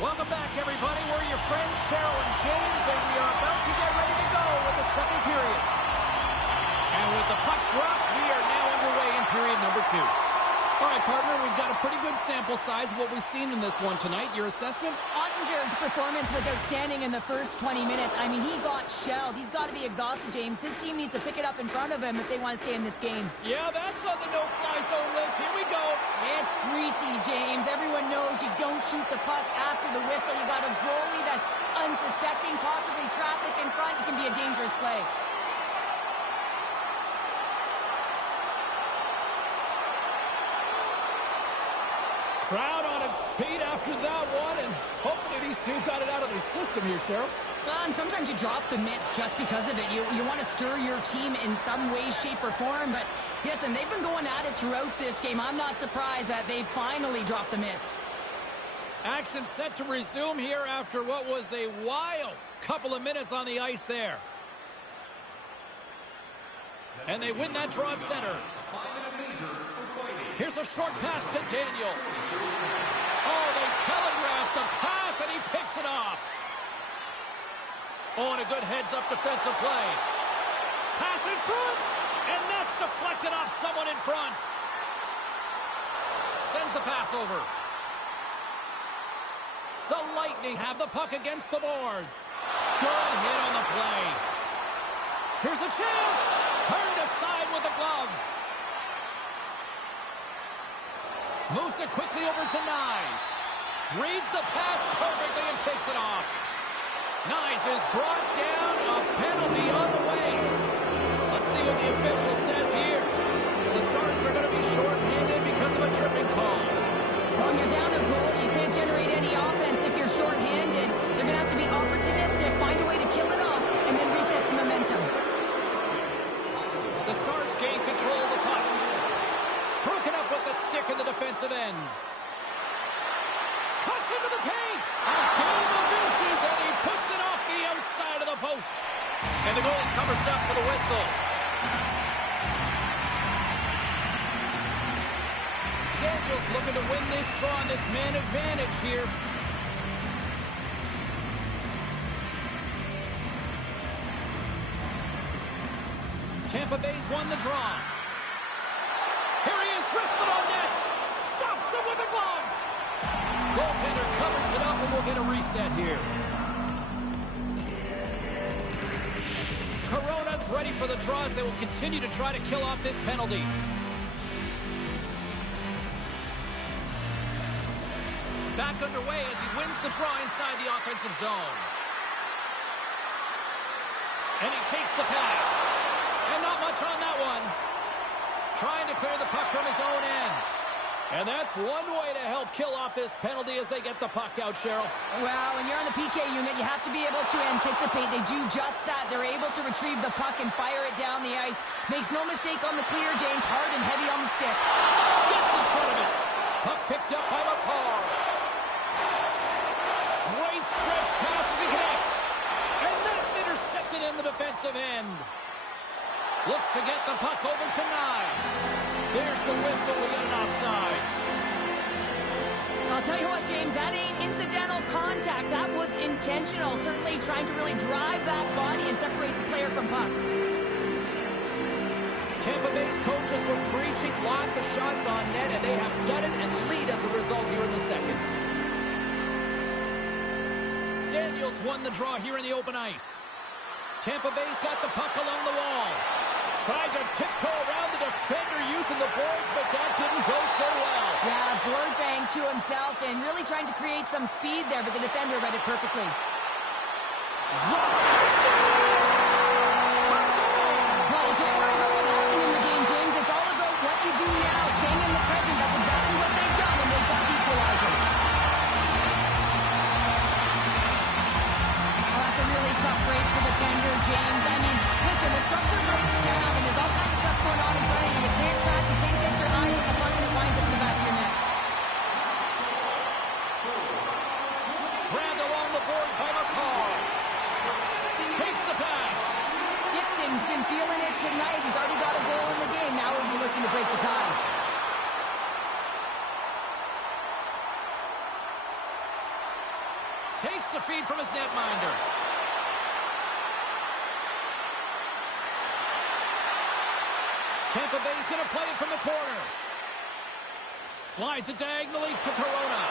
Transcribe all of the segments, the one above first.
Welcome back, everybody. We're your friends, Cheryl and James, and we are about to get ready to go with the second period. And with the puck dropped, we are now underway in period number 2. All right, partner, we've got a pretty good sample size of what we've seen in this one tonight. Your assessment? Ottinger's performance was outstanding in the first 20 minutes. I mean, he got shelled. He's got to be exhausted, James. His team needs to pick it up in front of him if they want to stay in this game. Yeah, that's on the no-fly zone list. Here we go. It's greasy, James. Everyone knows you don't shoot the puck after the whistle. You got a goalie that's unsuspecting, possibly traffic in front. It can be a dangerous play. Crowd on its feet after that one, and hopefully these two got it out of their system here, Cheryl. And sometimes you drop the mitts just because of it. You want to stir your team in some way, shape, or form. But listen, they've been going at it throughout this game. I'm not surprised that they finally dropped the mitts. Action set to resume here after what was a wild couple of minutes on the ice there. And they win that draw at center. Here's a short pass to Daniel. Oh, they telegraphed the pass, and he picks it off. Oh, and a good heads-up defensive play. Pass in front, and that's deflected off someone in front. Sends the pass over. The Lightning have the puck against the boards. Good hit on the play. Here's a chance. Turned aside with the glove. Moves it quickly over to Nyes. Reads the pass perfectly and picks it off. Nyes is brought down. A penalty on the way. Let's see what the official says here. The Stars are going to be shorthanded because of a tripping call. When you're down a goal, you can't generate any offense if you're shorthanded. They're going to have to be opportunistic, find a way to kill it off, and then reset the momentum. The Stars gain control of the puck. Broken up with the stick in the defensive end. Cuts into the paint. A game of inches, and he puts it off the outside of the post. And the goalie covers up for the whistle. Daniels looking to win this draw on this man advantage here. Tampa Bay's won the draw. Here he is, wristed on net. Stops him with a glove. Goaltender covers it up, and we'll get a reset here. Corona's ready for the draws. They will continue to try to kill off this penalty. Back underway as he wins the draw inside the offensive zone. And he takes the pass. And not much on that one. Trying to clear the puck from his own end. And that's one way to help kill off this penalty as they get the puck out, Cheryl. Well, when you're on the PK unit, you have to be able to anticipate. They do just that. They're able to retrieve the puck and fire it down the ice. Makes no mistake on the clear, James. Hard and heavy on the stick. Gets in front of it. Puck picked up by McCarr. Great stretch pass as he connects. And that's intercepted in the defensive end. Looks to get the puck over to Nyes. There's the whistle. We got an offside. I'll tell you what, James, that ain't incidental contact. That was intentional. Certainly trying to really drive that body and separate the player from puck. Tampa Bay's coaches were preaching lots of shots on net, and they have done it and lead as a result here in the second. Daniels won the draw here in the open ice. Tampa Bay's got the puck along the wall. Tried to tiptoe around the defender using the boards, but that didn't go so well. Yeah, board bang to himself and really trying to create some speed there, but the defender read it perfectly. Well, you can't worry about what happened in the game, James. It's all about what you do now, staying in the present. That's exactly what they've done, and they've got the equalizer. Oh, that's a really tough break for the tender, James. I mean, listen, when structure breaks down and there's all kinds of stuff going on in front of you, you can't track, you can't get your eyes on the puck, and it winds up in the back of your net. Grabbed along the board by McCarr. Takes the pass. Dixon's been feeling it tonight. He's already a feed from his netminder. Tampa Bay's going to play it from the corner. Slides it diagonally to Corona.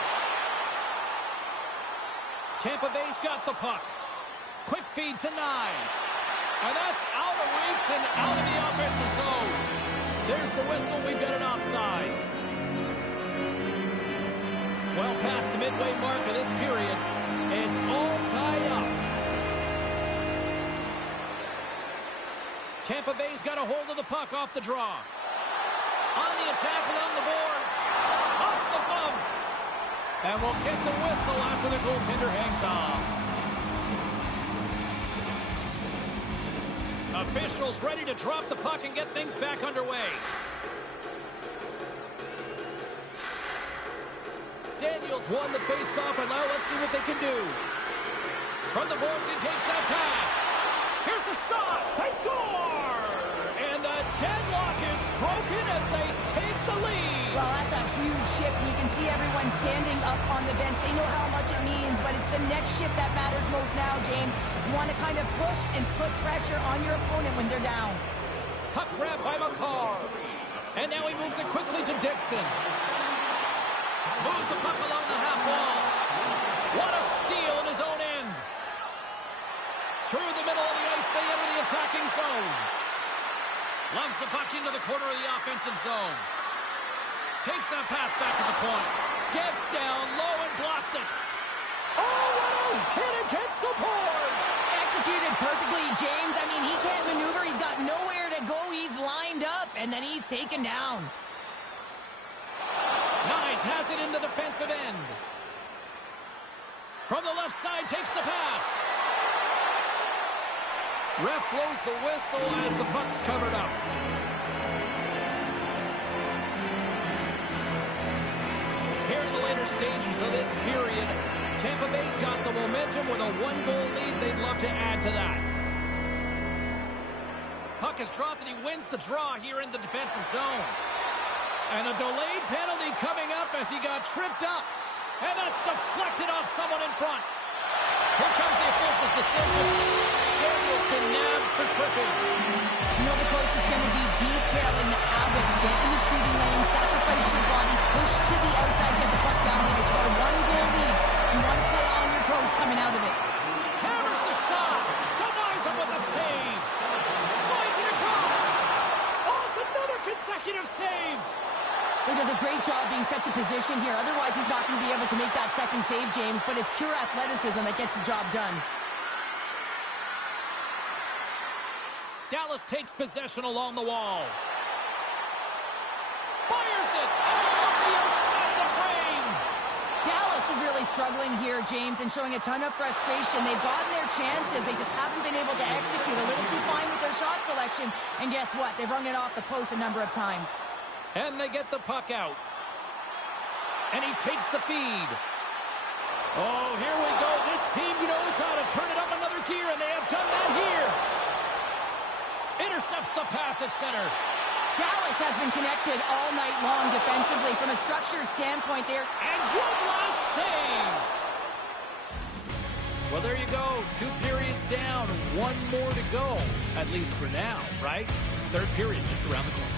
Tampa Bay's got the puck. Quick feed to Nyes. And that's out of reach and out of the offensive zone. There's the whistle. We've got an offside. Well past the midway mark of this period. It's all tied up. Tampa Bay's got a hold of the puck off the draw. On the attack along the boards. Off the bump. And we'll get the whistle after the goaltender hangs off. Officials ready to drop the puck and get things back underway. Daniels won the face-off, and now let's see what they can do. From the boards, he takes that pass. Here's the shot. They score! And the deadlock is broken as they take the lead. Well, that's a huge shift, and you can see everyone standing up on the bench. They know how much it means, but it's the next shift that matters most now, James. You want to kind of push and put pressure on your opponent when they're down. Puck grab by McCarr. And now he moves it quickly to Dixon. Moves the puck along the half wall. What a steal in his own end. Through the middle of the ice, they enter the attacking zone. Loves the puck into the corner of the offensive zone. Takes that pass back to the point. Gets down low and blocks it. Oh, what a hit against the boards! Executed perfectly, James. I mean, he can't maneuver. He's got nowhere to go. He's lined up, and then he's taken down. Nyes has it in the defensive end. From the left side, takes the pass. Ref blows the whistle as the puck's covered up. Here in the later stages of this period, Tampa Bay's got the momentum with a one-goal lead. They'd love to add to that. Puck is dropped, and he wins the draw here in the defensive zone. And a delayed penalty coming up as he got tripped up. And that's deflected off someone in front. Here comes the official's decision. Daniels been nabbed for tripping. You know the coach is going to be detailing the habits. Get in the shooting lane, sacrifice your body, push to the outside, get the puck down. And it's got a one-goal lead. You want to play on your toes coming out of it. Hammers the shot. Denies him with a save. Slides it across. Oh, it's another consecutive save. He does a great job being set to position here. Otherwise, he's not going to be able to make that second save, James. But it's pure athleticism that gets the job done. Dallas takes possession along the wall. Fires it. Off the outside of the frame. Dallas is really struggling here, James, and showing a ton of frustration. They've gotten their chances. They just haven't been able to execute. A little too fine with their shot selection. And guess what? They've rung it off the post a number of times. And they get the puck out. And he takes the feed. Oh, here we go. This team knows how to turn it up another gear, and they have done that here. Intercepts the pass at center. Dallas has been connected all night long defensively from a structure standpoint there. And one last save. Well, there you go. 2 periods down, 1 more to go. At least for now, right? Third period just around the corner.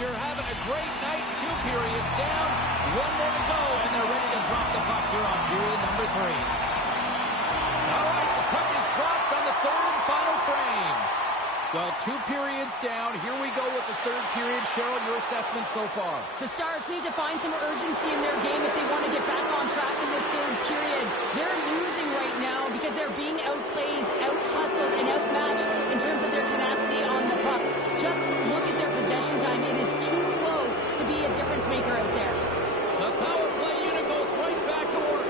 you're having a great night. 2 periods down. 1 more to go, and they're ready to drop the puck here on period number 3. All right, the puck is dropped on the 3rd and final frame. Well, 2 periods down. Here we go with the 3rd period. Cheryl, your assessment so far? The Stars need to find some urgency in their game if they want to get back on track in this 3rd period. They're losing right now because they're being outplayed, out-hustled, and outmatched in terms of their tenacity on the puck. Just look at their possession time. It is too low to be a difference maker out there. The power play unit goes right back to work.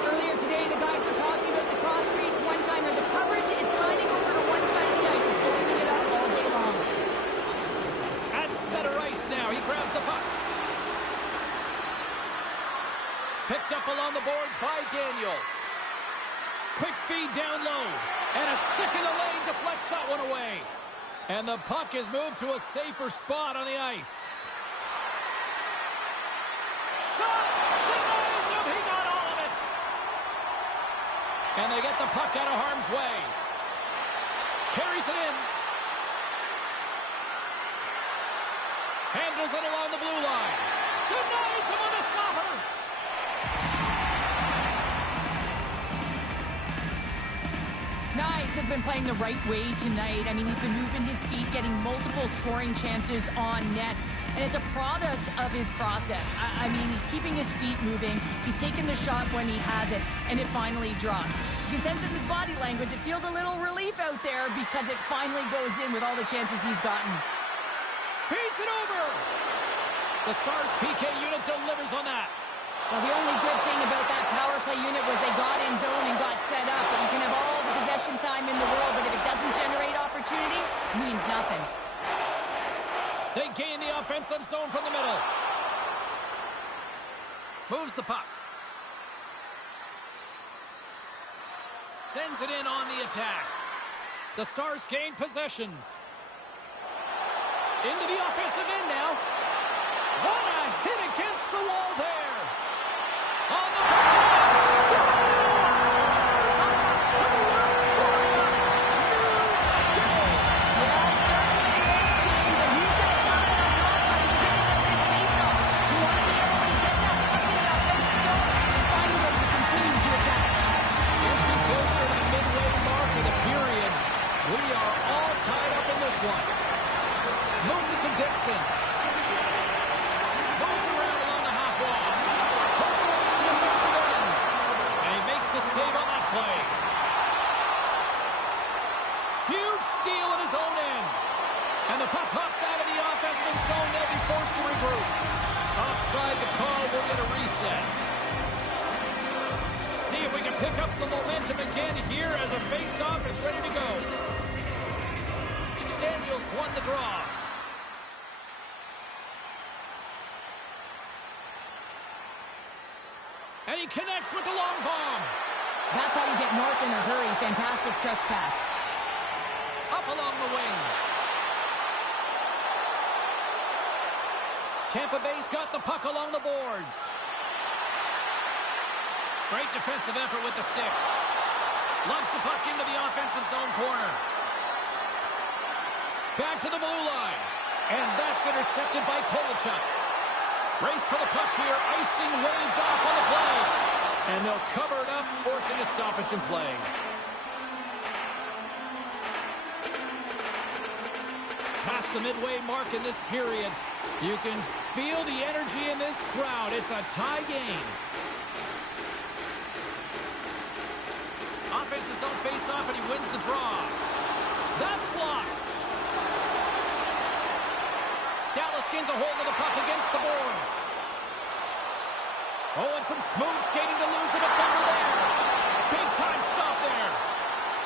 Earlier today, the guys were talking about the cross-crease one-timer. The coverage is sliding over to one side of the ice. It's opening it up all day long. At center ice now. He grabs the puck. Picked up along the boards by Daniel. Quick feed down low. And a stick in the lane deflects that one away. And the puck is moved to a safer spot on the ice. Shot! Denies him! He got all of it! And they get the puck out of harm's way. Carries it in. Handles it along the blue line. Denies him on a slapper! Nyes has been playing the right way tonight. I mean, he's been moving his feet, getting multiple scoring chances on net. And it's a product of his process. I mean, he's keeping his feet moving. He's taking the shot when he has it, and it finally drops. You can sense it in his body language. It feels a little relief out there because it finally goes in with all the chances he's gotten. Feeds it over! The Stars PK unit delivers on that. Well, the only good thing about that power play unit was they got in zone and got set up. And you can have all the possession time in the world, but if it doesn't generate opportunity, it means nothing. They gain the offensive zone from the middle. Moves the puck. Sends it in on the attack. The Stars gain possession. Into the offensive end now. What a hit against the wall there. On the Dixon. Moves around along the half wall. Poked away in the defensive end. And he makes the save on that play. Huge steal in his own end. And the puck hops out of the offensive zone. They'll be forced to regroup. Offside the call. We'll get a reset. See if we can pick up some momentum again here as a face-off is ready to go. Daniels won the draw. And he connects with the long bomb. That's how you get north in a hurry. Fantastic stretch pass. Up along the wing. Tampa Bay's got the puck along the boards. Great defensive effort with the stick. Lumps the puck into the offensive zone corner. Back to the blue line. And that's intercepted by Polachuk. Race for the puck here. Icing waved off on the play. And they'll cover it up, forcing a stoppage in play. Past the midway mark in this period. You can feel the energy in this crowd. It's a tie game. Offense's own face-off, and he wins the draw. That's blocked. Dallas gains a hold of the puck against the boards. Oh, and some smooth skating to lose the defender there. Big time stop there.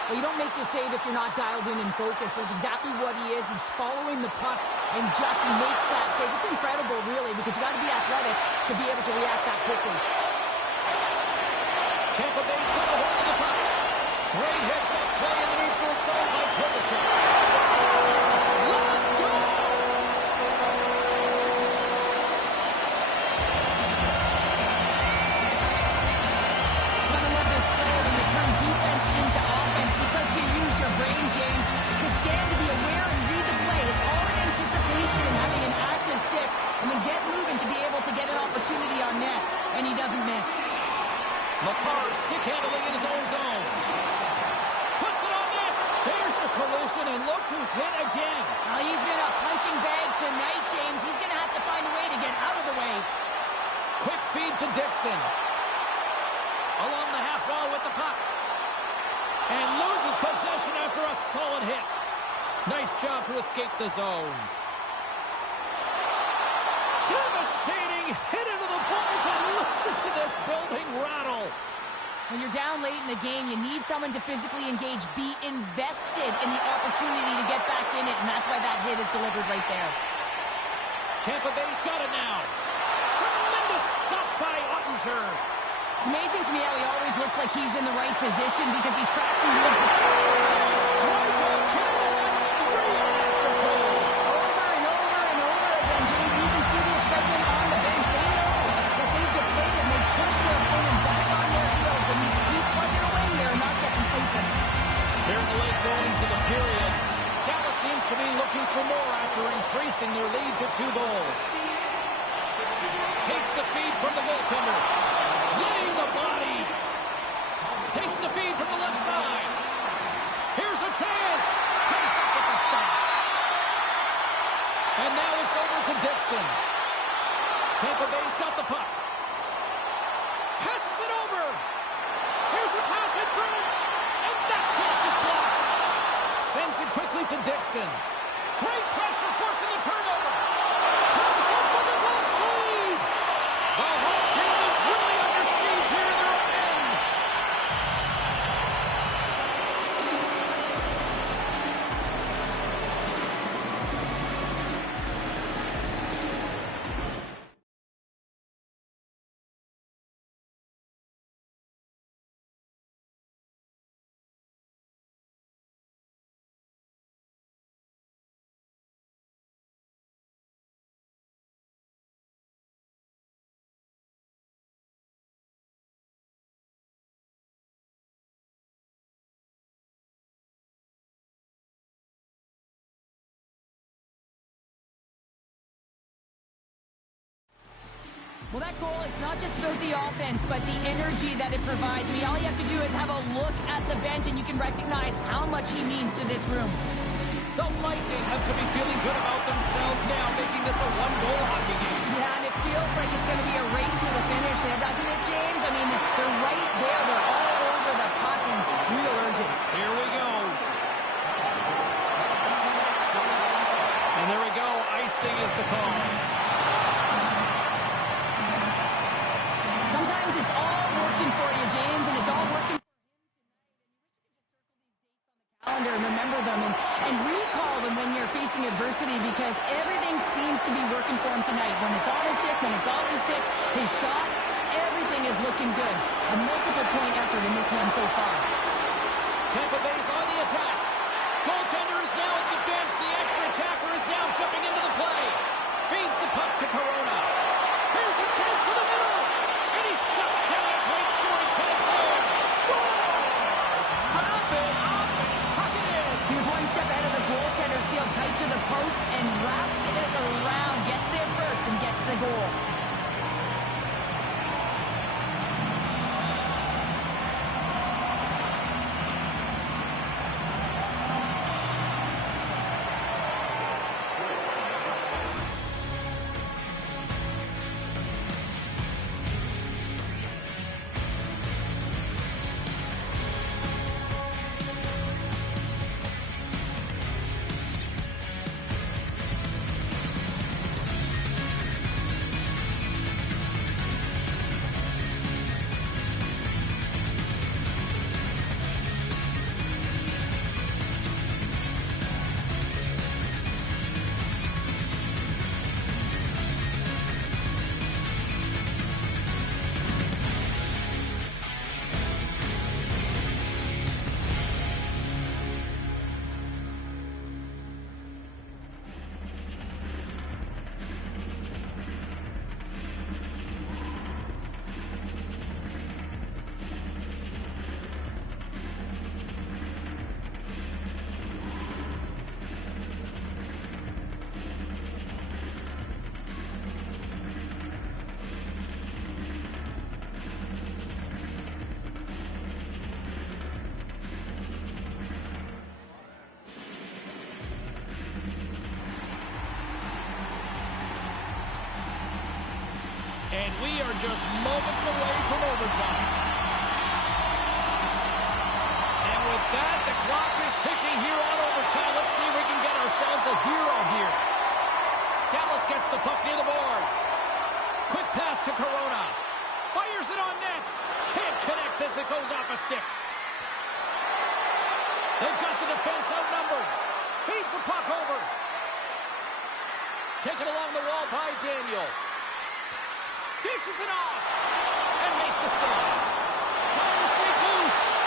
Well, you don't make the save if you're not dialed in and focused. That's exactly what he is. He's following the puck and just makes that save. It's incredible, really, because you got to be athletic to be able to react that quickly. Tampa Bay's got a hold of the puck. Great heads-up play in the neutral zone by Polachuk. Let's go! Defense into offense because you use your brain, James, to scan, to be aware and read the play. It's all in anticipation and having an Stars stick handling in his own zone. Puts it on net. There's the collision, and look who's hit again. Well, he's been a punching bag tonight, James. He's going to have to find a way to get out of the way. Quick feed to Dixon. Along the half wall with the puck. And loses possession after a solid hit. Nice job to escape the zone. Devastating hit into the boards, and listen to this building rattle. When you're down late in the game, you need someone to physically engage, be invested in the opportunity to get back in it, and that's why that hit is delivered right there. Tampa Bay's got it now. Tremendous stop by Ottinger. It's amazing to me how he always looks like he's in the right position because he tracks and moves the puck. That's 3 unanswered goals. Over and over and over again, James. You can see the excitement on the bench. They know that they've deflated and they've pushed their opponent back on their heels. They need to keep plugging away here and not get complacent. Here in the late goings of the period, Dallas seems to be looking for more after increasing their lead to 2 goals. Takes the feed from the goaltender. Laying the body. Takes the feed from the left side. Here's a chance. Comes up with the stop. And now it's over to Dixon. Tampa Bay's got the puck. Passes it over. Here's a pass in front. And that chance is blocked. Sends it quickly to Dixon. Great pressure forcing the turnover. Comes up with a goal save. The home team is really under siege here in their own end. Well, that goal is not just about the offense, but the energy that it provides. I mean, all you have to do is have a look at the bench, and you can recognize how much he means to this room. The Lightning have to be feeling good about themselves now, making this a one-goal hockey game. Yeah, and it feels like it's going to be a race to the finish, doesn't it, James? I mean, they're right there. They're all over the puck and real urgent. Here we go. And there we go. Icing is the call. Sometimes it's all working for you, James, and it's all working for him tonight. And you wish you could just circle these dates on the calendar and remember them and recall them when you're facing adversity, because everything seems to be working for him tonight. When it's on his stick, when it's off his stick, his shot, everything is looking good. A multiple-point effort in this one so far. Tampa Bay's on the attack. Goaltender is now at the bench. The extra attacker is now jumping into the play. Feeds the puck to Corona. Here's a chance to the middle. And he shuts down a great scoring chance there. Scores! Wrap it up and tuck it in. He was one step ahead of the goaltender, sealed tight to the post, and wraps it around. Gets there first and gets the goal. just moments away from overtime. And with that, the clock is ticking here on overtime. Let's see if we can get ourselves a hero here. Dallas gets the puck near the boards. Quick pass to Corona. Fires it on net. Can't connect as it goes off a stick. They've got the defense outnumbered. Feeds the puck over. Taken along the wall by Daniel. Dishes it off. And makes the save. Trying to shake loose.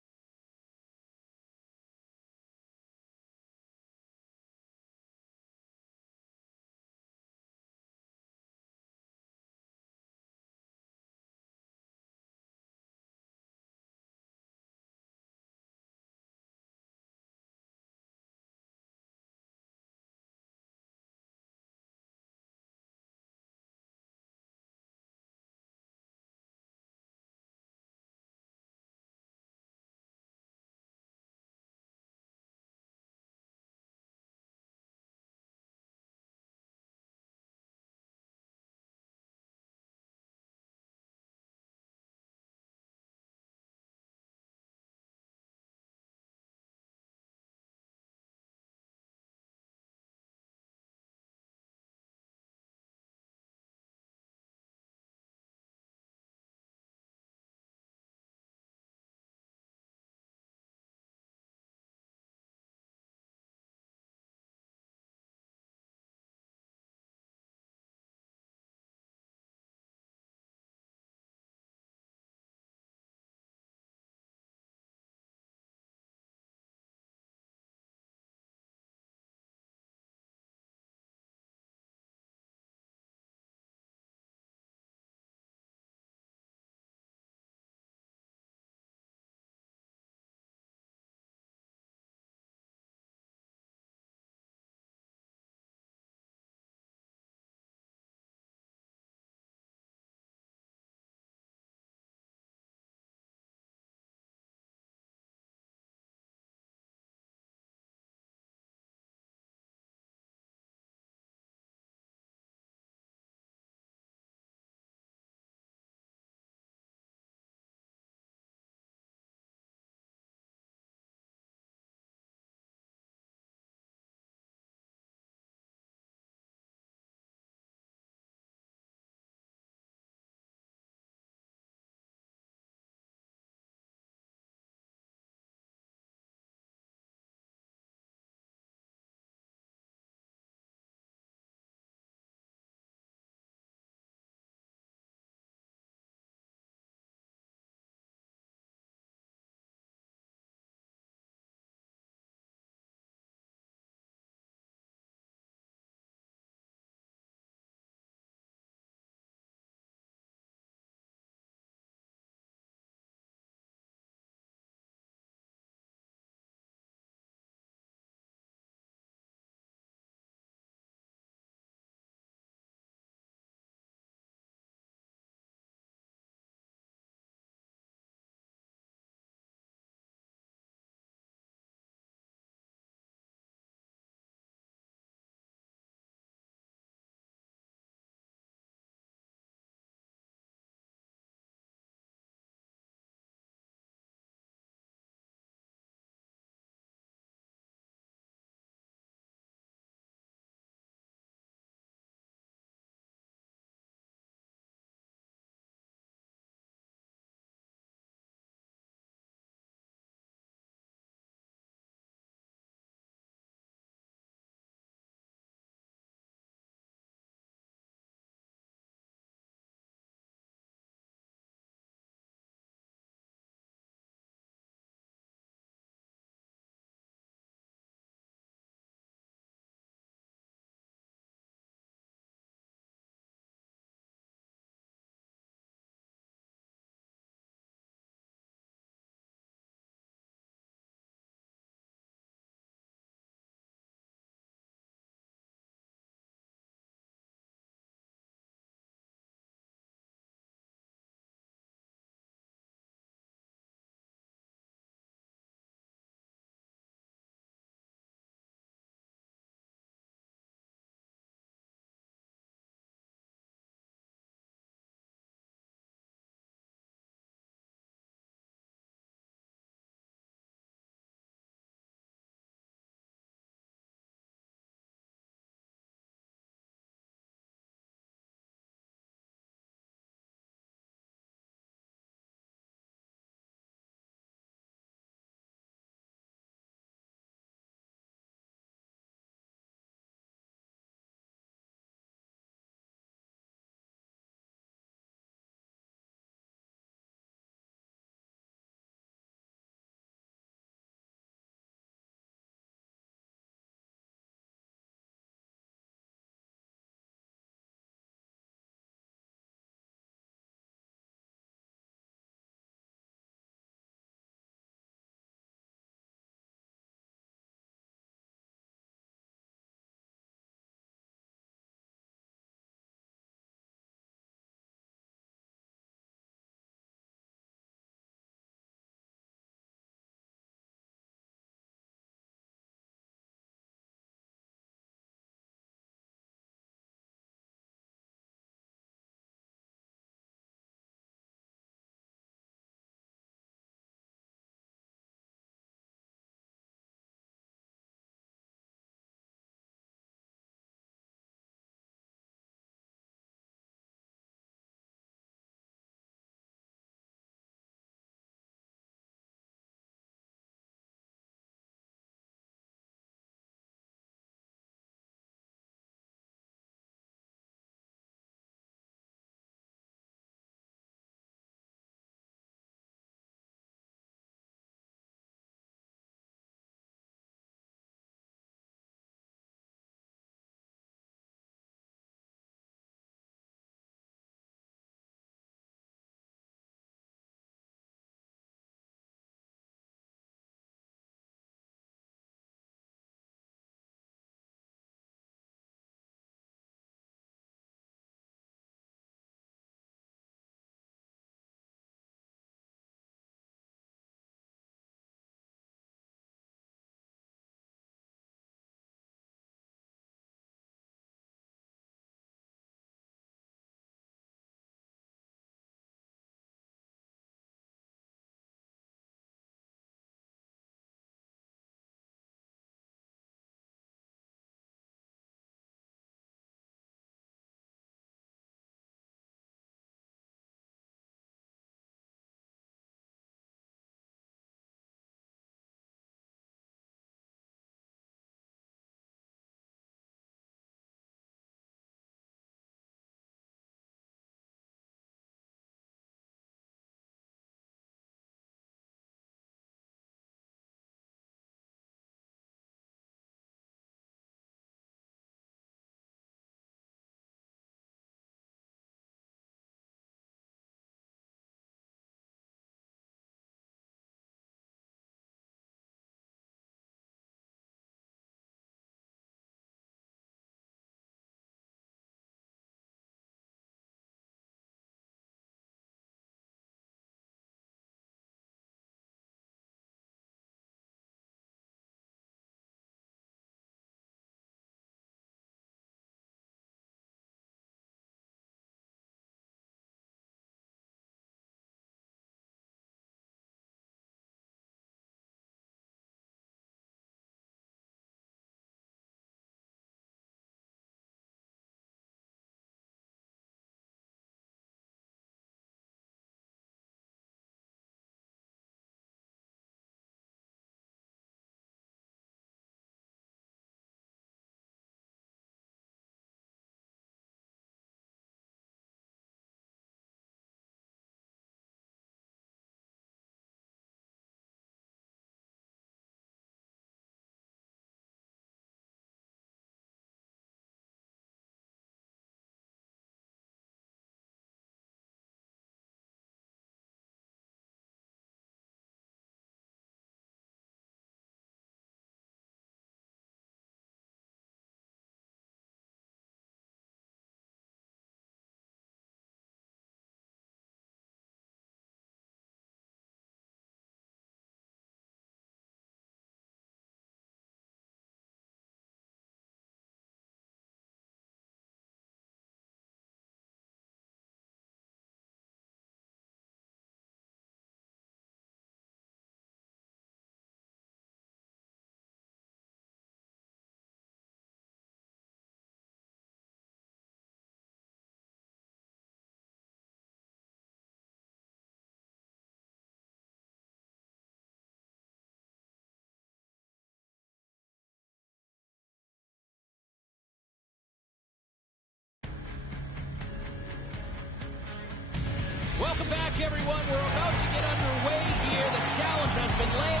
everyone. We're about to get underway here. The challenge has been laid.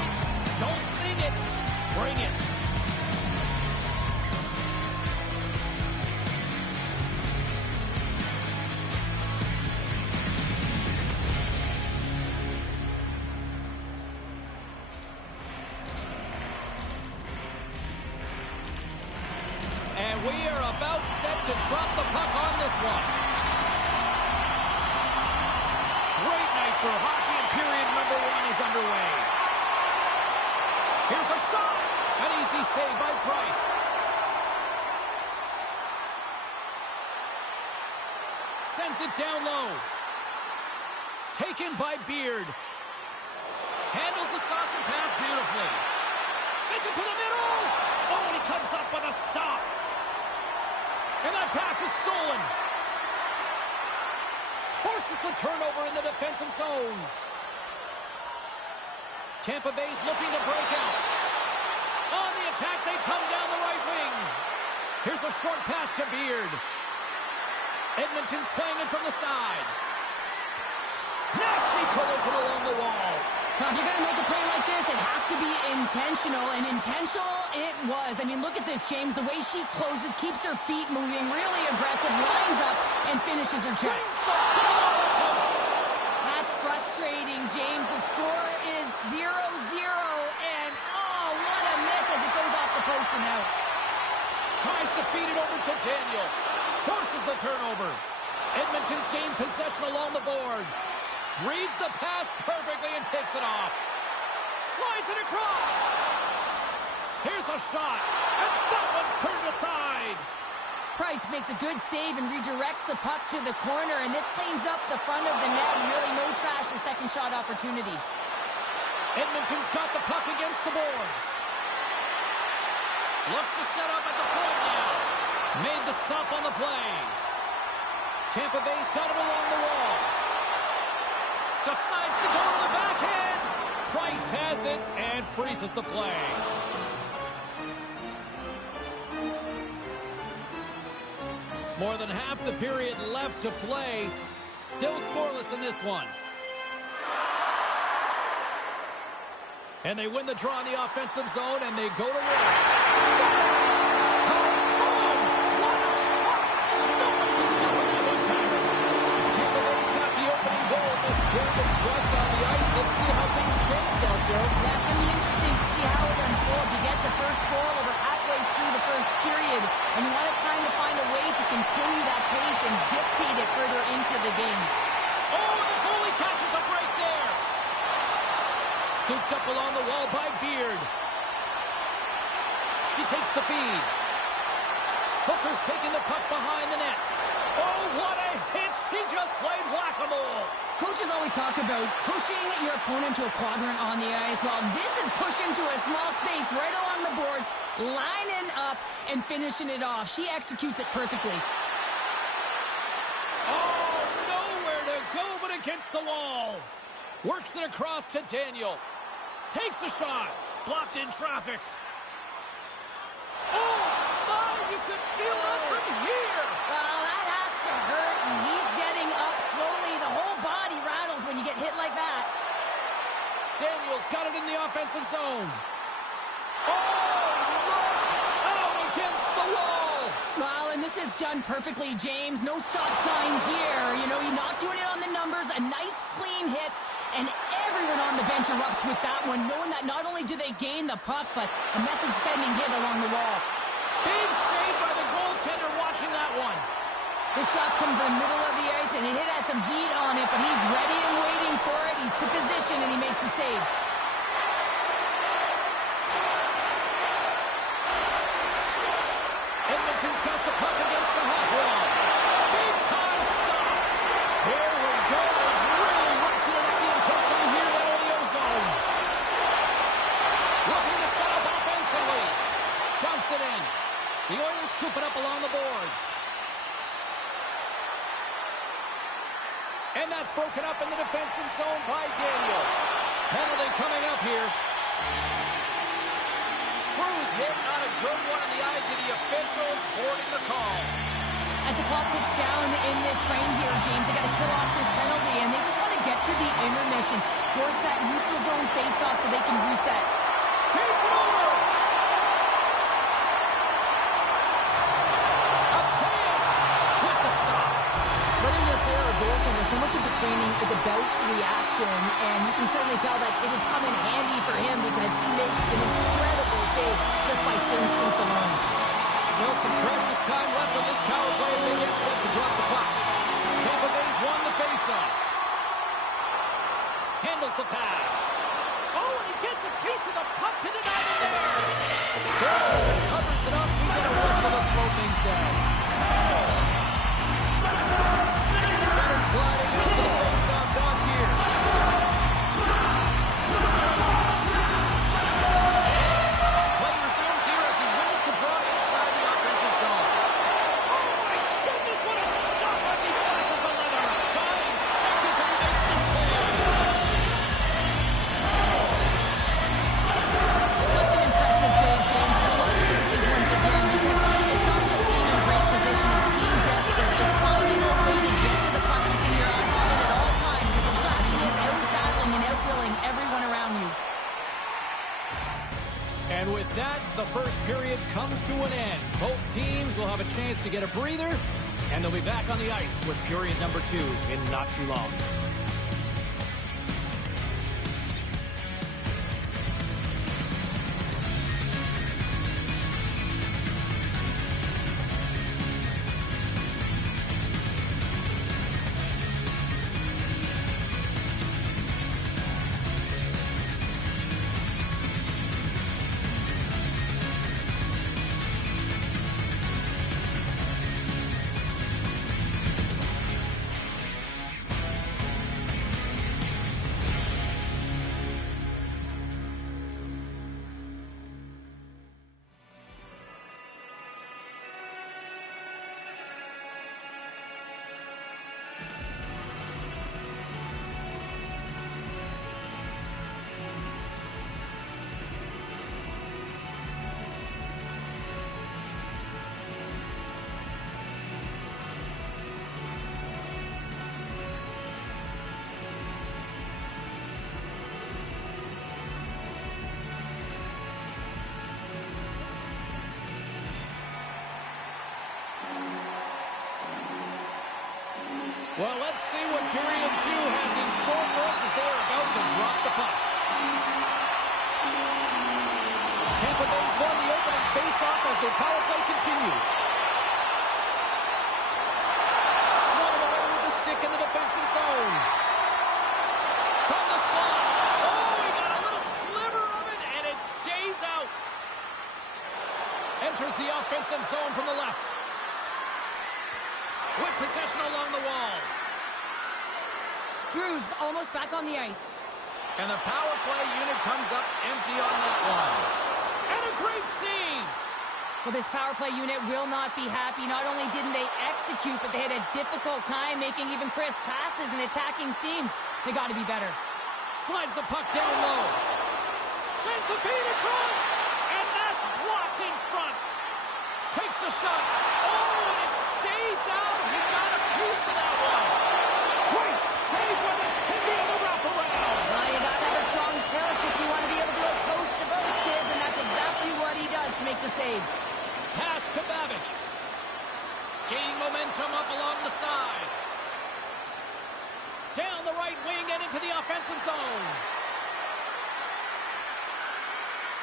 Don't sing it. Bring it. And we are about set to drop the puck on this one. Great night for hockey, and period number 1 is underway. Here's a shot. An easy save by Price. Sends it down low. Taken by Beard. Handles the saucer pass beautifully. Sends it to the middle. Oh, and he comes up with a stop. And that pass is stolen. Forces the turnover in the defensive zone. Tampa Bay's looking to break out. On the attack, they come down the right wing. Here's a short pass to Beard. Edmonton's playing it from the side. Nasty collision along the wall. Now, if you're going to make a play like this, it has to be intentional, and intentional it was. I mean, look at this, James. The way she closes, keeps her feet moving, really aggressive, lines up, and finishes her check. That's frustrating, James. The score is 0-0, and oh, what a miss as it goes off the post and out. Tries to feed it over to Daniel. Forces the turnover. Edmonton's gained possession along the boards. Reads the pass perfectly and picks it off. Slides it across. Here's a shot. And that one's turned aside. Price makes a good save and redirects the puck to the corner, and this cleans up the front of the net, and really no trash for second shot opportunity. Edmonton's got the puck against the boards. Looks to set up at the point now. Made the stop on the play. Tampa Bay's got it along the wall. Decides to go to the backhand. Price has it and freezes the play. More than half the period left to play. Still scoreless in this one. And they win the draw in the offensive zone, and they go to work. Just on the ice. Let's see how things change now, Cheryl. Yeah, it's going to be interesting to see how it unfolds. You get the first goal over halfway through the first period, and you want to kind of find a way to continue that pace and dictate it further into the game. Oh, the goalie catches a break there. Scooped up along the wall by Beard. She takes the feed. Hooker's taking the puck behind the net. Oh, what a hit. She just played whack-a-mole. Coaches always talk about pushing your opponent to a quadrant on the ice. Well, this is pushing to a small space right along the boards, lining up and finishing it off. She executes it perfectly. Oh, nowhere to go but against the wall. Works it across to Daniel. Takes a shot. Blocked in traffic. Oh, my, you could feel it from here. Well, that has to hurt, and he's getting up slowly. The whole body rattles when you get hit like that. Daniel's got it in the offensive zone. Oh, look out against the wall. Well, and this is done perfectly, James. No stop sign here. You know, you're not doing it on the numbers. A nice, clean hit, and everyone on the bench erupts with that one, knowing that not only do they gain the puck, but a message-sending hit along the wall. Big save by the goaltender watching that one. This shot's coming from the middle of the ice, and it has some heat on it, but he's ready and waiting for it. He's to position, and he makes the save. Edmonton's got the puck against the half wall. Big time stop. Here we go. Really ratcheting up the intensity here in the ozone. Looking to set up offensively. Dumps it in. The Oilers scoop it up along the boards. And that's broken up in the defensive zone by Daniel. Penalty coming up here. Cruz hit on a good one in the eyes of the officials, hoarding the call. As the clock ticks down in this frame here, James, they got to kill off this penalty, and they just want to get to the intermission, force that neutral zone face-off so they can reset. Feeds it over. A chance with the stop. Whether you're a player or goaltender, so much of the training is about reaction, and you can certainly tell that it has come in handy for him because he makes an incredible save just by instincts alone. Still some precious time left on this power play as they get set to drop the puck. Tampa Bay's won the faceoff. Handles the pass. Oh, and he gets a piece of the puck to deny them there. Goaltender covers it up. We get a whistle to slow things down. Center's gliding up to the faceoff dots here. Play resumes here as he wins the draw inside the offensive zone. Oh my goodness, what a stop as he flashes the leather. 5 seconds and he makes the save. Such an impressive save, James. I love to look at these ones again because it's not just being in great position, it's being desperate. It's finding a way to get to the puck and keeping your eye on it at all times, tracking it, out-battling and out-filling everyone around you. And with that, the first period comes to an end. Both teams will have a chance to get a breather, and they'll be back on the ice with period number 2 in not too long. Well, let's see what period 2 has in store for us as they are about to drop the puck. Tampa Bay's won the opening face-off as their power play continues. Swung away with the stick in the defensive zone. From the slot. Oh, he got a little sliver of it, and it stays out. Enters the offensive zone from the left. With possession along the wall. Drew's almost back on the ice. And the power play unit comes up empty on that one. And a great save. Well, this power play unit will not be happy. Not only didn't they execute, but they had a difficult time making even crisp passes and attacking seams. They got to be better. Slides the puck down low. Sends the feed in front. And that's blocked in front. Takes a shot. Oh, and it stays out. He got a piece of that one. Great save with a Tindy on the wraparound. Well, you got to have a strong parachute if you want to be able to go coast to coast, kids, and that's exactly what he does to make the save. Pass to Babbage. Gaining momentum up along the side. Down the right wing and into the offensive zone.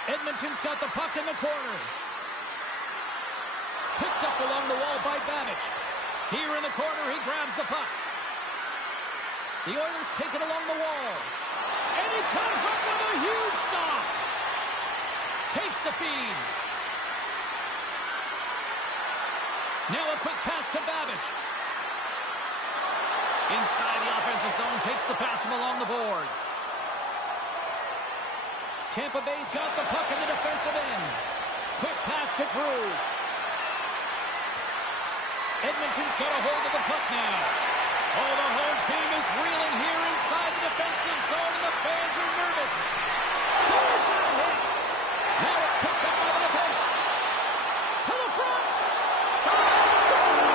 Edmonton's got the puck in the corner. Picked up along the wall by Babbage. Here in the corner, he grabs the puck. The Oilers take it along the wall. And he comes up with a huge stop. Takes the feed. Now a quick pass to Babbage. Inside the offensive zone, takes the pass from along the boards. Tampa Bay's got the puck in the defensive end. Quick pass to Drew. Edmonton's got a hold of the puck now. Oh, the home team is reeling here inside the defensive zone, and the fans are nervous. There's that hit. Now it's picked up by the defense. To the front. Shot.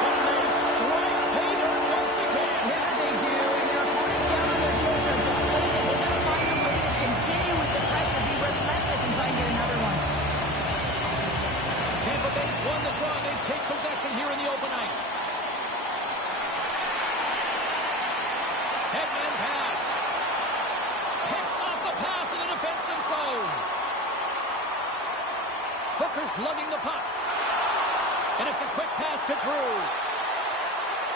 Sunday strike pay dirt once again. Yeah, they do, and their opponents take possession here in the open ice. Headman pass. Picks off the pass in the defensive zone. Hooker's lugging the puck. And it's a quick pass to Drew.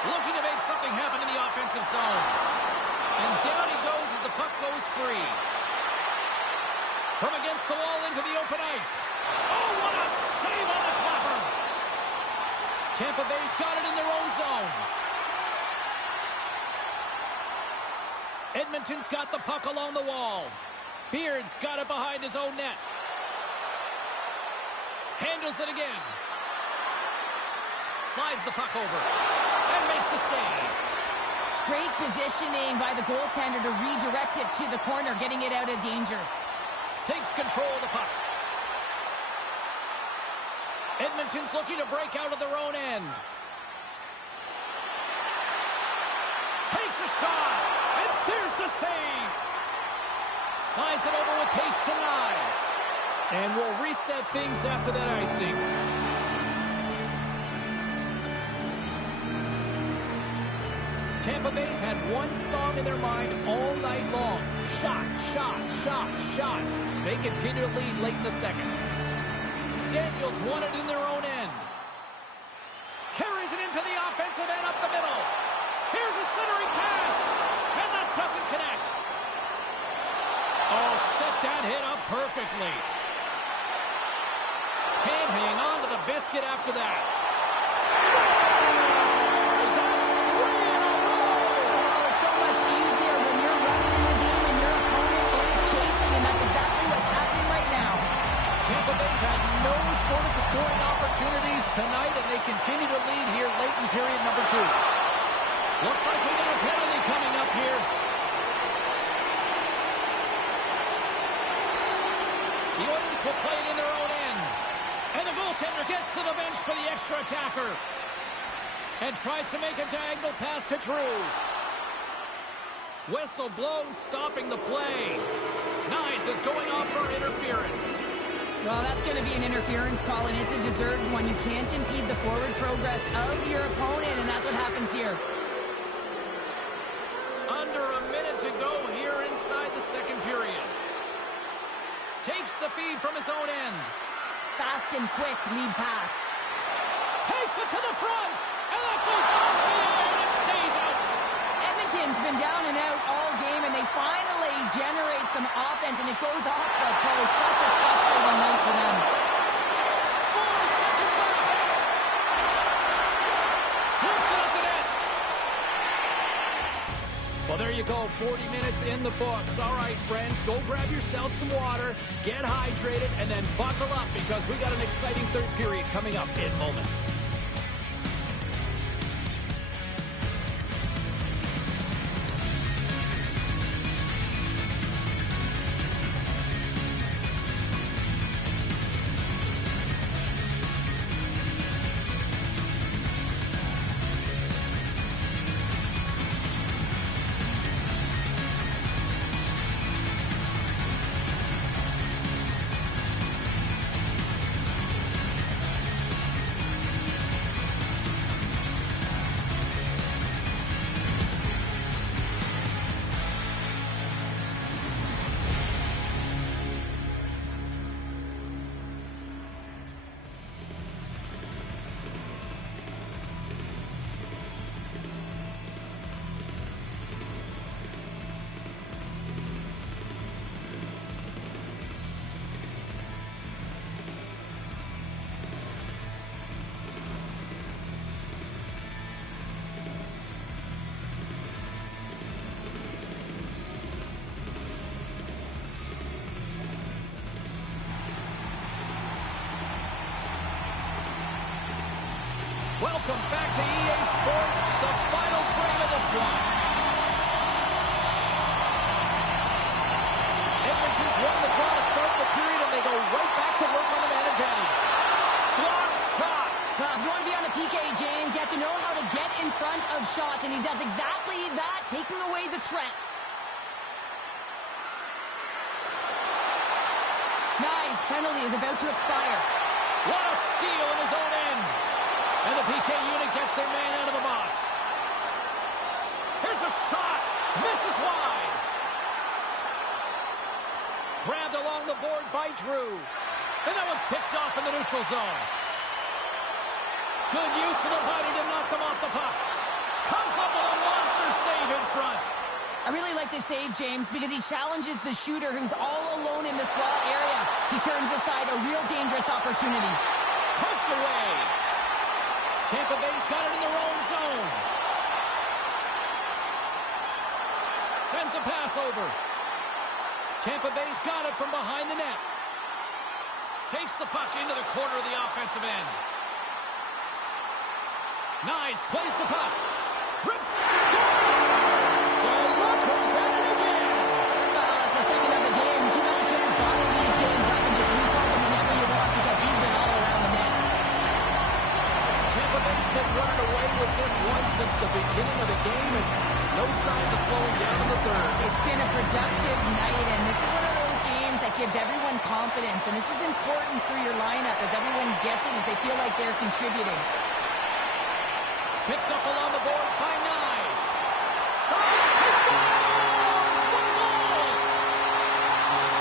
Looking to make something happen in the offensive zone. And down he goes as the puck goes free. From against the wall into the open ice. Oh, what a save on the clapper! Tampa Bay's got it in their own zone. Edmonton's got the puck along the wall. Beard's got it behind his own net. Handles it again. Slides the puck over. And makes the save. Great positioning by the goaltender to redirect it to the corner, getting it out of danger. Takes control of the puck. Edmonton's looking to break out of their own end. Takes a shot. And there's the save. Slides it over with pace to Nyes. And we'll reset things after that icing. Tampa Bay's had one song in their mind all night long. Shot, shot, shot, shot. They continue to lead late in the second. Daniels won it in their own end. Carries it into the offensive end up the middle. Here's a centering pass. And that doesn't connect. Oh, set that hit up perfectly. Can't hang on to the biscuit after that. Tampa Bay's had no shortage of scoring opportunities tonight, and they continue to lead here late in period number 2. Looks like we got a penalty coming up here. The Oilers will play it in their own end. And the goaltender gets to the bench for the extra attacker. And tries to make a diagonal pass to Drew. Whistle blown, stopping the play. Nyes is going off for interference. Well, that's going to be an interference call, and it's a deserved one. You can't impede the forward progress of your opponent, and that's what happens here. Under a minute to go here inside the second period. Takes the feed from his own end. Fast and quick lead pass. Takes it to the front, and that goes off the iron and stays out. Edmonton's been down and out all game, and they finally generate some offense, and it goes off the post. Such a frustrating night for them. 4 seconds left. Flips it up the net. Well, there you go. 40 minutes in the books. All right, friends, go grab yourself some water, get hydrated, and then buckle up because we got an exciting third period coming up in moments. Welcome back to EA Sports, the final frame of this one. Edmonton's won the draw to start the period, and they go right back to work on the man advantage. Block shot. Well, if you want to be on the PK, James, you have to know how to get in front of shots, and he does exactly that, taking away the threat. Nice penalty is about to expire. What a steal in his own end. And the PK unit gets their man out of the box. Here's a shot. Misses wide. Grabbed along the boards by Drew. And that was picked off in the neutral zone. Good use of the body to knock them off the puck. Comes up with a monster save in front. I really like this save, James, because he challenges the shooter who's all alone in the slot area. He turns aside a real dangerous opportunity. Poked away. Tampa Bay's got it in their own zone. Sends a pass over. Tampa Bay's got it from behind the net. Takes the puck into the corner of the offensive end. Nice, plays the puck. Rips it, scores! So look who's at it again. It's the second of the game. Too bad you can't bottle these games up and just recall them whenever you want because he's been all around the net. Tampa Bay's been running away with this one since the beginning of the game, and no signs of slowing down in the third. It's been a productive night, and this is one of those games that gives everyone confidence, and this is important for your lineup as everyone gets it as they feel like they're contributing. Picked up along the boards by Nyes. Shot! He scores! What a goal!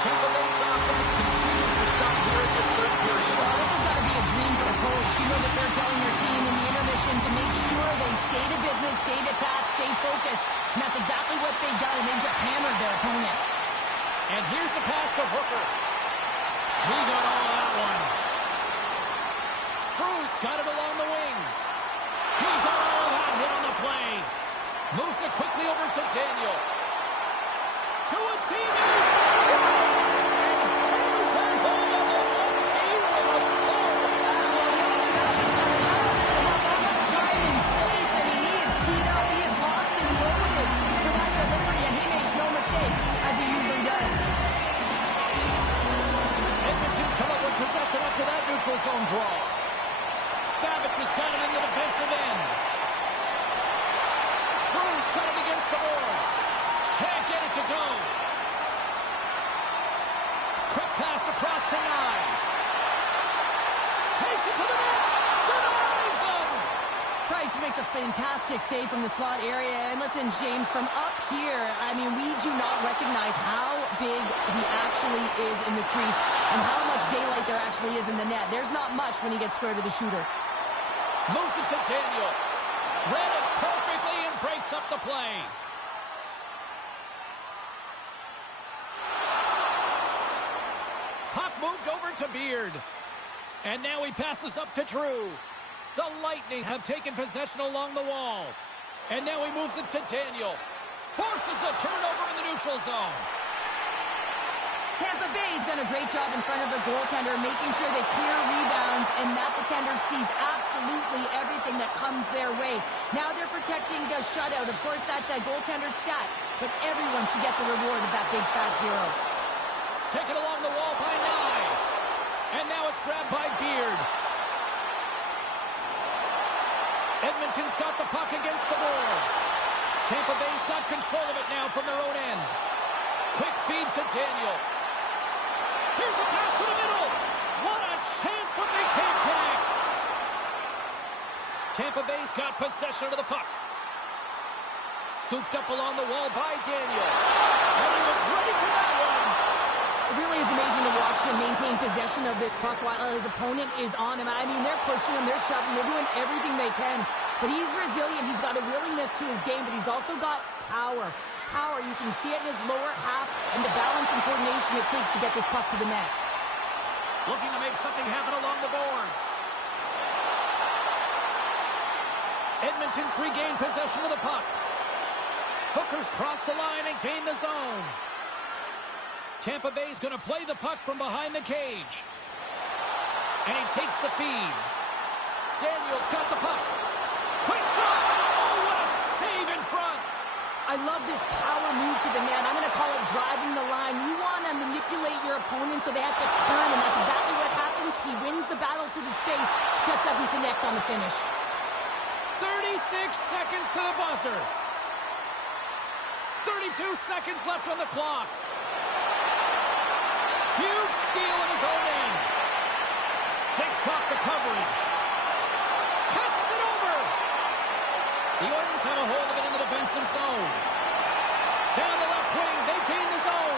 Tampa Bay's offense continues to shut here in this third period. Well, this has got to be a dream for a coach. You know that they're telling their team in the intermission to make sure they stay to business, stay to task, stay focused. And that's exactly what they've done, and they've just hammered their opponent. And here's the pass to Hooker. He got all of that one. Cruz got it along the wing. He got all of that hit on the play. Moves it quickly over to Daniel. To his teammate. Scores! And hammers that home on the one team with a foul. Time and space, and he is teed up. He is locked and loaded for that delivery, and he makes no mistake, as he usually does. Edmonton's come up with possession after that neutral zone draw. Babbage has got it in the defensive end. Cruz got it against the boards. Can't get it to go. Quick pass across to Nyes. Takes it to the net. Denies him. Price makes a fantastic save from the slot area. And listen, James, from up here, I mean, we do not recognize how big he actually is in the crease and how much daylight there actually is in the net. There's not much when he gets square to the shooter. Moves it to Daniel. Read it perfectly and breaks up the play. Puck moved over to Beard. And now he passes up to Drew. The Lightning have taken possession along the wall. And now he moves it to Daniel. Forces the turnover in the neutral zone. Tampa Bay's done a great job in front of the goaltender, making sure they clear rebounds and that the tender sees absolutely everything that comes their way. Now they're protecting a shutout. Of course, that's a goaltender stat, but everyone should get the reward of that big fat zero. Taken along the wall by Nyes. And now it's grabbed by Beard. Edmonton's got the puck against the boards. Tampa Bay's got control of it now from their own end. Quick feed to Daniel. Here's a pass to the middle. What a chance, but they can't connect. Tampa Bay's got possession of the puck. Scooped up along the wall by Daniel. And he was ready for that one. It really is amazing to watch him maintain possession of this puck while his opponent is on him. I mean, they're pushing him, they're shoving, they're doing everything they can. But he's resilient. He's got a willingness to his game, but he's also got power. Power, you can see it in his lower half and the balance and coordination it takes to get this puck to the net. Looking to make something happen along the boards. Edmonton's regained possession of the puck. Hooker's crossed the line and gained the zone. Tampa Bay's going to play the puck from behind the cage. And he takes the feed. Daniel's got the puck. Quick shot! Oh, what a save in front! I love this power move to the net. I'm going to call it driving the line. You want to manipulate your opponent so they have to turn, and that's exactly what happens. He wins the battle to the space, just doesn't connect on the finish. 36 seconds to the buzzer. 32 seconds left on the clock. Huge steal in his own end. Shakes off the coverage. Has have a hold of it in the defensive zone. Down the left wing, they gain the zone.